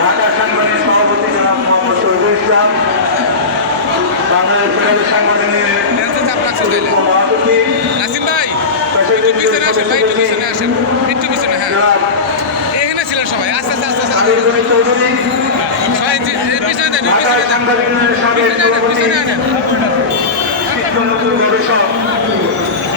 ঢাকা ভাই একটু পিছনে আসেন ভাই একটু পিছনে আসেন একটু পিছনে হ্যাঁ এখানে ছিলেন সবাই আস্তে আস্তে আস্তে আস্তে যে পিছনে দেন পিছনে দেন পিছনে আনেন গবেষক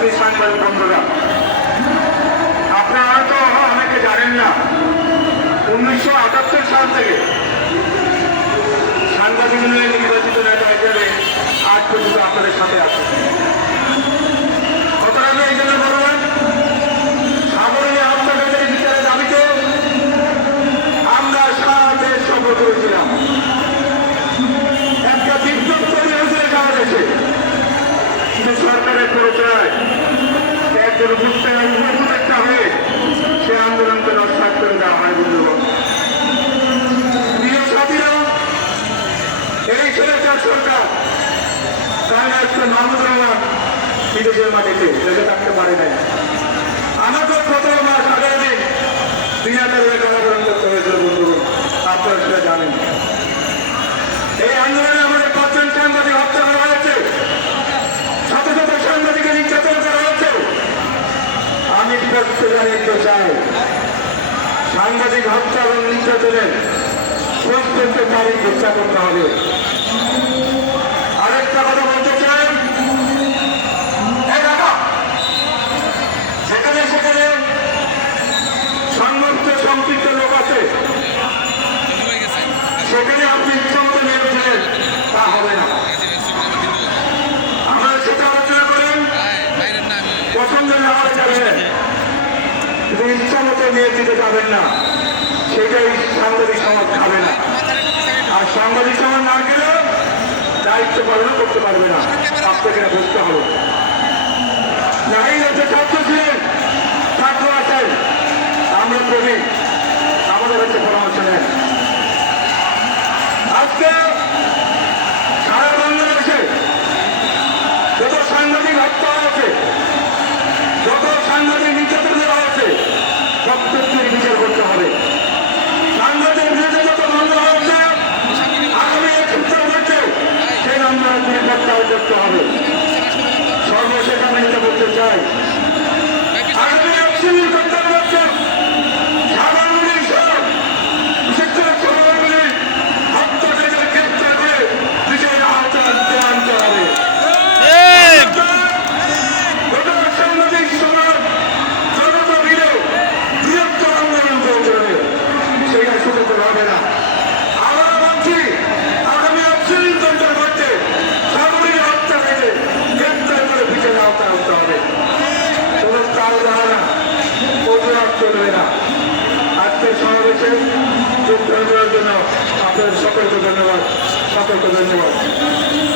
উপস্থিত সাংবাদিক বন্ধুরা আপনারা অনেকে জানেন না, উনিশশো আটাত্তর সাল থেকে সাংবাদিক নির্বাচিত নেতা আজ পর্যন্ত আপনাদের সাথে আছে। সরকারের প্রচার একজন উপস্থিত হয়ে সে আন্দোলনকে নস্বাত করে দেওয়া হয় বন্ধুগণ। প্রিয় সাথীরা, এই সরকার সরকার তাহলে আজকে মাহমুদ রহমান বিদেশের মাটিতে বেঁচে থাকতে পারে নাই। আমাকে প্রথম মাস আগের দিন দুই হাজার টাকা কারাবরণ করতে হয়েছিল বন্ধুগণ, আপনারা সেটা জানেন। এই আন্দোলনে আমাদের পাঁচজন সাংবাদিক আমি স্পষ্ট জানিয়ে চাই সাংঘাতিক হত্যা এবং নির্যাতনের প্রত্যন্ত তারিখ হত্যা করতে হবে। কিন্তু ইচ্ছা মতো নিয়ে দিতে পারবেন না, সেটাই সাংবাদিক সমাজ খাবে না। আর সাংবাদিক সমাজ না গেলে দায়িত্ব পালন করতে পারবে না। আপনাকে বুঝতে হবে। না এই রাজ্যে ছাত্র ছিলেন ছাত্র আছেন আমরা কবি আমাদের হচ্ছে পরামর্শ নেন আজকে সারা বাংলাদেশে যত সাংবাদিক হত্যা হয়েছে যত সাংবাদিক নির্যাতন দেওয়া হয়েছে প্রত্যেকটির বিচার করতে হবে সাংবাদিক বিরুদ্ধে যত মামলা হয়েছে আগামী এক সপ্তাহের মধ্যে প্রত্যাহার করতে হবে সর্বশেষ আমি এটা বলতে চাই। আগামী আপনাদের সকলকে ধন্যবাদ। সকলকে ধন্যবাদ।